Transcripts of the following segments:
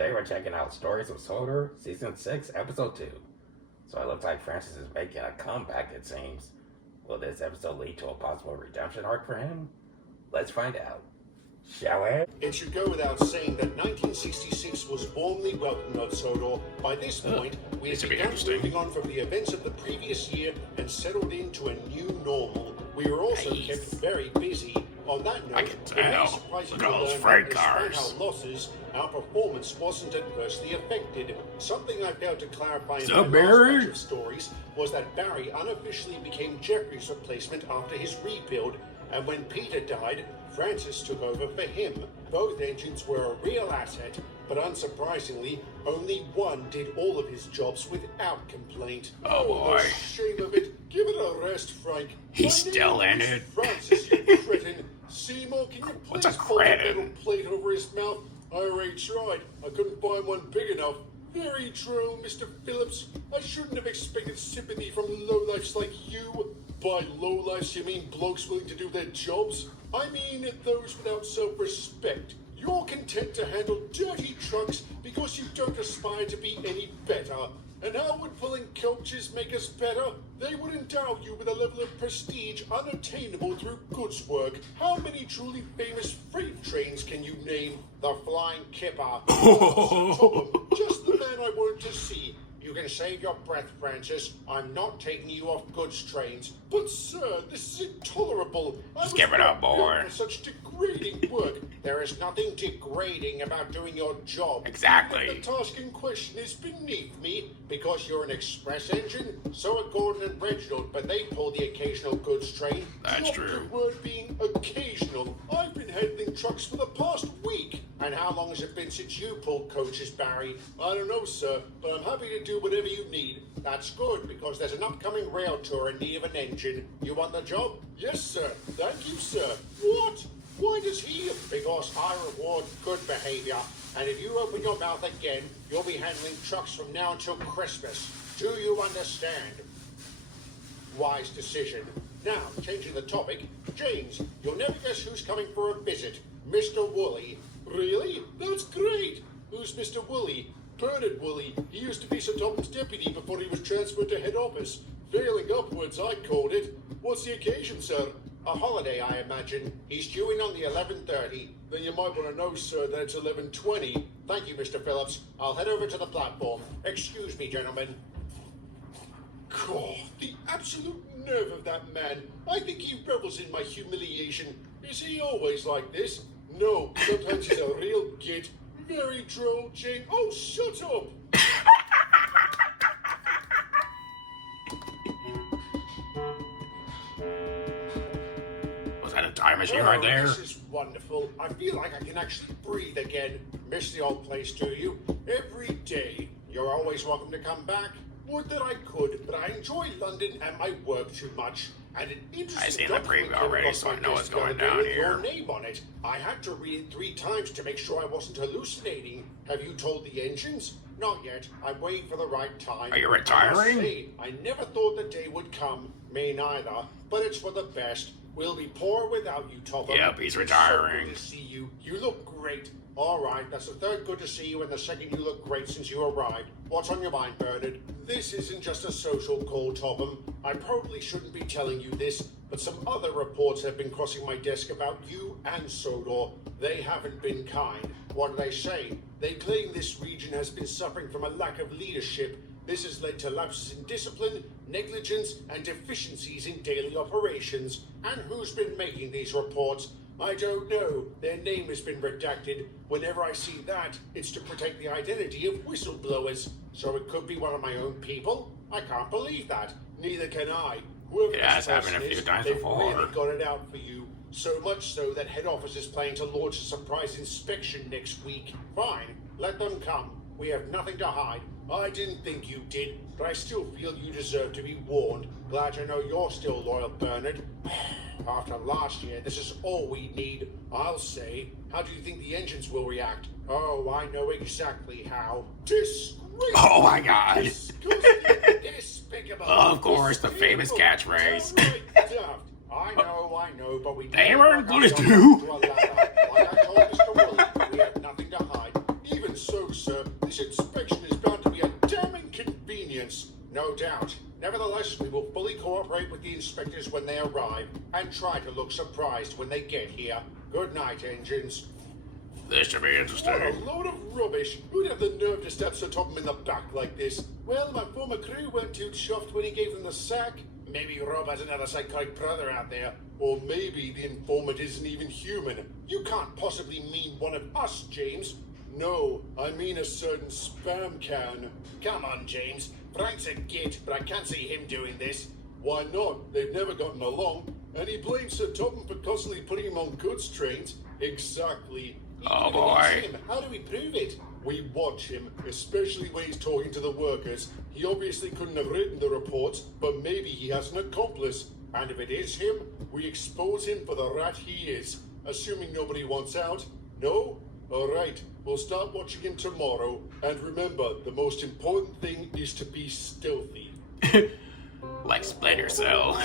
Today we're checking out Stories of Sodor, Season 6, Episode 2. So it looks like Francis is making a comeback, it seems. Will this episode lead to a possible redemption arc for him? Let's find out. Shall we? It should go without saying that 1966 was warmly welcomed on Sodor. By this point, we had begun moving on from the events of the previous year and settled into a new normal. We were also kept very busy. On that note, I can tell. Look at those freight cars. Despite our losses, our performance wasn't adversely affected. Something I failed to clarify in What's my up, last Barry? batch of stories was that Barry unofficially became Jeffrey's replacement after his rebuild, and when Peter died, Francis took over for him. Both engines were a real asset, but unsurprisingly, only one did all of his jobs without complaint. Oh boy. The shame of it. Give it a rest, Frank. He's My still name in is it. Francis, you cretin. Seymour, can you What's please a put a cretin? metal plate over his mouth? I already tried. I couldn't find one big enough. Very true, Mr. Phillips. I shouldn't have expected sympathy from lowlifes like you. By lowlifes, you mean blokes willing to do their jobs? I mean those without self-respect. You're content to handle dirty trucks because you don't aspire to be any better. And how would pulling coaches make us better? They would endow you with a level of prestige unattainable through goods work. How many truly famous freight trains can you name? The Flying Kipper. Just the man I wanted to see. You can save your breath, Francis. I'm not taking you off goods trains. But, sir, this is intolerable. Just give it up, boy. For such degrading work. There is nothing degrading about doing your job. Exactly. The task in question is beneath me because you're an express engine. So are Gordon and Reginald, but they pull the occasional goods train. That's Not true. the word being occasional. I've been handling trucks for the past week. And how long has it been since you pulled coaches, Barry? I don't know, sir, but I'm happy to do whatever you need. That's good, because there's an upcoming rail tour in need of an engine. You want the job? Yes, sir. Thank you, sir. What? Why does he? Because I reward good behavior. And if you open your mouth again, you'll be handling trucks from now until Christmas. Do you understand? Wise decision. Now, changing the topic, James, you'll never guess who's coming for a visit. Mr. Woolley. Really? That's great. Who's Mr. Woolley? Bernard Woolley. He used to be Sir Thomas' deputy before he was transferred to head office. Failing upwards, I called it. What's the occasion, sir? A holiday, I imagine. He's due in on the 11:30. Then you might want to know, sir, that it's 11:20. Thank you, Mr. Phillips. I'll head over to the platform. Excuse me, gentlemen. God, the absolute nerve of that man. I think he revels in my humiliation. Is he always like this? No, sometimes he's a real git. Very droll, Jane. Oh, shut up! Was that a time machine right there? This is wonderful. I feel like I can actually breathe again. Miss the old place, do you? Every day. You're always welcome to come back. Would that I could, but I enjoy London and my work too much. And an interesting I've seen the document preview came already, across so I my know what's desk the other going day down with here. Your name on it. I had to read it 3 times to make sure I wasn't hallucinating. Have you told the engines? Not yet. I'm waiting for the right time. Are you I must retiring? say, I never thought the day would come. Me neither. But it's for the best. We'll be poor without you, Topham. Yep, he's So retiring. good to see you. You look great. All right, that's the third good to see you and the second you look great since you arrived. What's on your mind, Bernard? This isn't just a social call, Topham. I probably shouldn't be telling you this, but some other reports have been crossing my desk about you and Sodor. They haven't been kind. What do they say? They claim this region has been suffering from a lack of leadership. This has led to lapses in discipline, negligence, and deficiencies in daily operations. And who's been making these reports? I don't know. Their name has been redacted. Whenever I see that, it's to protect the identity of whistleblowers. So it could be one of my own people? I can't believe that. Neither can I. Whoever Yeah, this it's happened person a few is, times they've before. really got it out for you. So much so that head office is planning to launch a surprise inspection next week. Fine, let them come. We have nothing to hide. I didn't think you did, but I still feel you deserve to be warned. Glad to know you're still loyal, Bernard. After last year, this is all we need, I'll say. How do you think the engines will react? Oh, I know exactly how. Disgraceful! Oh my god. Disgusting, despicable. Of course, the famous catchphrase. Downright daft. I know, but we They weren't gonna gonna do. Like I told Mr. Woolley, we have nothing to hide. Even so, sir, No doubt. Nevertheless, we will fully cooperate with the inspectors when they arrive, and try to look surprised when they get here. Good night, engines. This should be What a interesting. load of rubbish. Who'd have the nerve to stab Sir Topham in the back like this? Well, my former crew weren't too chuffed when he gave them the sack. Maybe Rob has another psychotic brother out there. Or maybe the informant isn't even human. You can't possibly mean one of us, James. No, I mean a certain Spamcan. Come on, James. Frank's a git, but I can't see him doing this. Why not? They've never gotten along. And he blames Sir Topham for constantly putting him on goods trains. Exactly. Oh, Even boy. if it's him, how do we prove it? We watch him, especially when he's talking to the workers. He obviously couldn't have written the reports, but maybe he has an accomplice. And if it is him, we expose him for the rat he is. Assuming nobody wants out. No? Alright, we'll start watching him tomorrow. And remember, the most important thing is to be stealthy. Like Splinter Cell.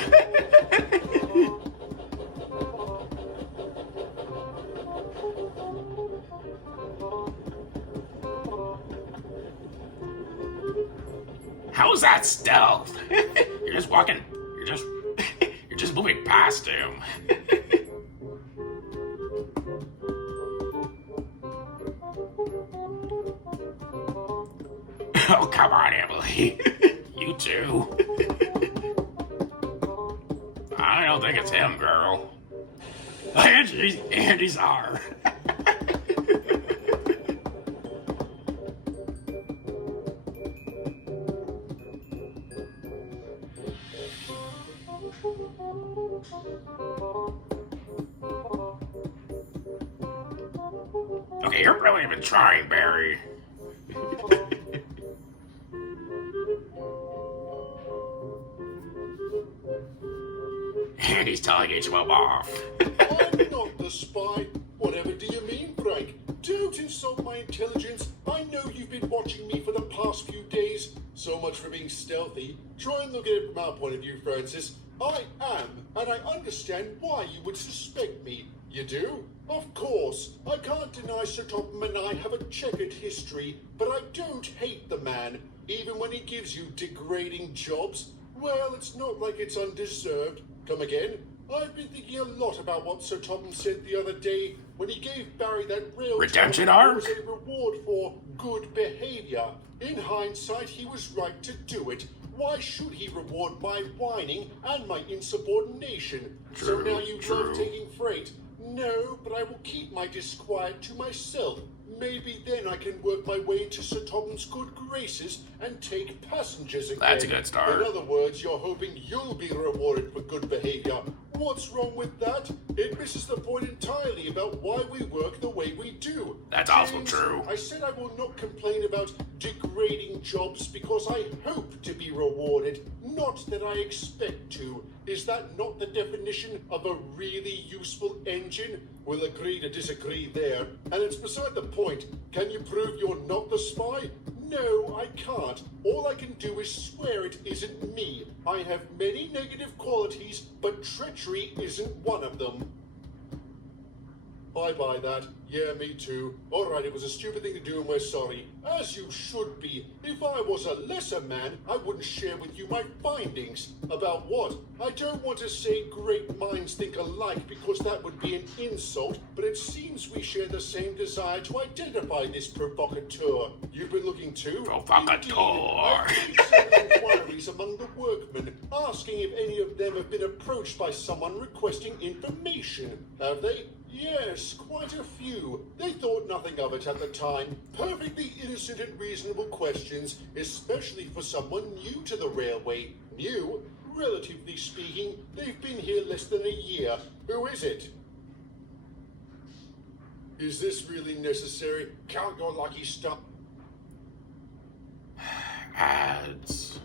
How's that stealth? You're just walking. You're just moving past him. Oh, come on, Emily. You too. I don't think it's him, girl. Andy's are. Okay, you're really even trying, Barry. And he's telling H-Mob off. I'm not the spy. Whatever do you mean, Frank? Don't insult my intelligence. I know you've been watching me for the past few days. So much for being stealthy. Try and look at it from our point of view, Francis. I am, and I understand why you would suspect me. You do? Of course. I can't deny Sir Topham and I have a checkered history, but I don't hate the man, even when he gives you degrading jobs. Well, it's not like it's undeserved. Come again? I've been thinking a lot about what Sir Topham said the other day when he gave Barry that rail Redemption toll arc? as a reward for good behavior. In hindsight, he was right to do it. Why should he reward my whining and my insubordination? So True, now you true. love taking freight. No, but I will keep my disquiet to myself. Maybe then I can work my way into Sir Topham's good graces and take passengers again. That's a good start. In other words, you're hoping you'll be rewarded for good behavior. What's wrong with that? It misses the point entirely about why we work the way we do. That's also James, true. I said I will not complain about degrading jobs because I hope to be rewarded, not that I expect to. Is that not the definition of a really useful engine? We'll agree to disagree there. And it's beside the point. Can you prove you're not the spy? No, I can't. All I can do is swear it isn't me. I have many negative qualities, but treachery isn't one of them. I buy that. Yeah, me too. Alright, it was a stupid thing to do and we're sorry. As you should be. If I was a lesser man, I wouldn't share with you my findings. About what? I don't want to say great minds think alike because that would be an insult, but it seems we share the same desire to identify this provocateur. You've been looking too? Provocateur. I've made several inquiries among the workmen, asking if any of them have been approached by someone requesting information. Have they? Yes, quite a few. They thought nothing of it at the time. Perfectly innocent and reasonable questions, especially for someone new to the railway. New? Relatively speaking, they've been here less than a year. Who is it? Is this really necessary? Count your lucky star. Ads.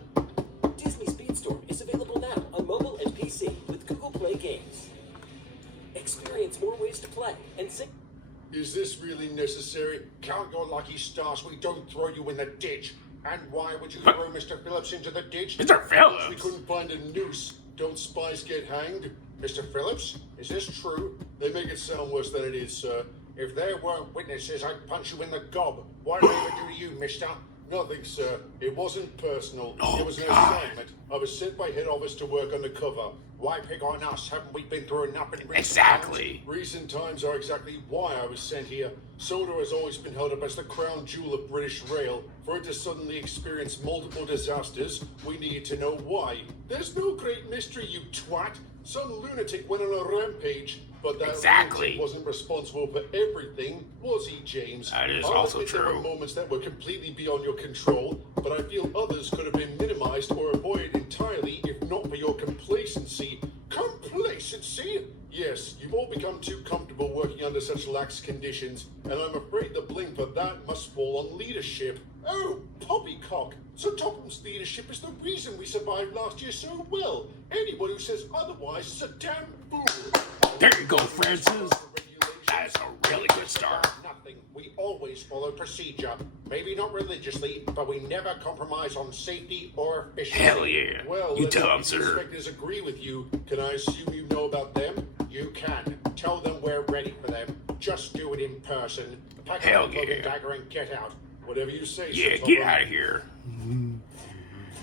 Disney Speedstorm is available now on mobile and PC with Google Play Games. Experience more ways to play and sing. Is this really necessary? Count your lucky stars we don't throw you in the ditch. And why would you throw Mr. Phillips into the ditch? Mr. Phillips? We couldn't find a noose. Don't spies get hanged? Mr. Phillips, is this true? They make it sound worse than it is, sir. If there weren't witnesses, I'd punch you in the gob. What did I ever do to you, mister? Nothing, sir. It wasn't personal. Oh, it was an God. assignment. I was sent by head office to work undercover. Why pick on us? Haven't we been through enough in recent Exactly. times? Recent times are exactly why I was sent here. Sodor has always been held up as the crown jewel of British rail. For it to suddenly experience multiple disasters, we need to know why. There's no great mystery, you twat. Some lunatic went on a rampage, but that Exactly. lunatic wasn't responsible for everything, was he, James? That is I'll also admit there were true. moments that were completely beyond your control, but I feel others could have been minimized or avoided entirely if not for your complacency. Complacency? Yes, you've all become too comfortable working under such lax conditions, and I'm afraid the blame for that must fall on leadership. Oh, poppycock! So Topham's leadership is the reason we survived last year so well. Anyone who says otherwise is a damn fool. There you go, Francis. That is a really good start. Nothing. We always follow procedure. Maybe not religiously, but we never compromise on safety or efficiency. Hell yeah. Well, You let's tell see 'em, if sir. the inspectors agree with you. Can I assume you know about them? You can. Tell them we're ready for them. Just do it in person. Pack Hell up the cloak and yeah. dagger and get out. Whatever you say, Yeah, Sir get Topham. out of here.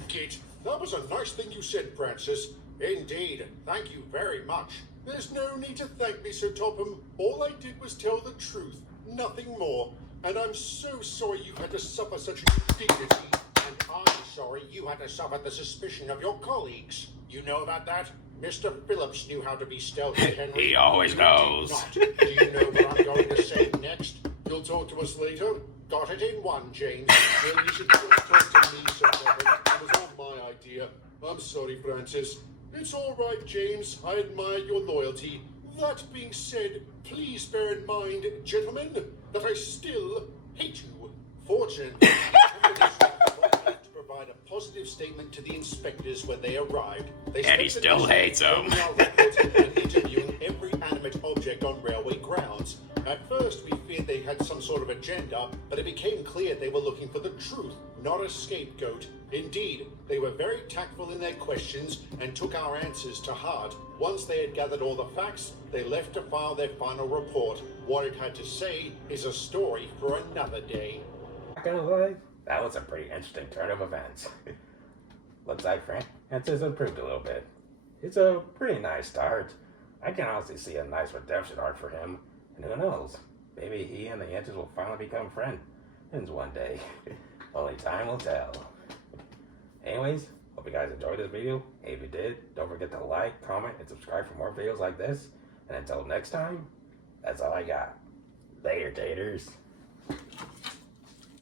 Git, that was a nice thing you said, Francis. Indeed. Thank you very much. There's no need to thank me, Sir Topham. All I did was tell the truth, nothing more. And I'm so sorry you had to suffer such indignity. And I'm sorry you had to suffer the suspicion of your colleagues. You know about that? Mr. Phillips knew how to be stealthy, Henry. He always You knows. did not. Do you know what I'm going to say next? You'll talk to us later? Got it in one, James. Well, you should just talk to me, Sir Topham. It was all my idea. I'm sorry, Francis. It's all right, James. I admire your loyalty. That being said, please bear in mind, gentlemen, that I still hate you. Fortunately, to provide a positive statement to the inspectors when they arrived. They And he spent the still next day hates 'em. filming our records and interviewing every animate object on railway grounds. At first, we feared they had some sort of agenda, but it became clear they were looking for the truth, not a scapegoat. Indeed, they were very tactful in their questions and took our answers to heart. Once they had gathered all the facts, they left to file their final report. What it had to say is a story for another day. Not gonna lie, that was a pretty interesting turn of events. Looks like Francis improved a little bit. It's a pretty nice start. I can honestly see a nice redemption arc for him, and who knows, maybe he and the Yankees will finally become friends one day. Only time will tell. Anyways, hope you guys enjoyed this video. If you did, don't forget to like, comment, and subscribe for more videos like this. And until next time, that's all I got. Later, taters.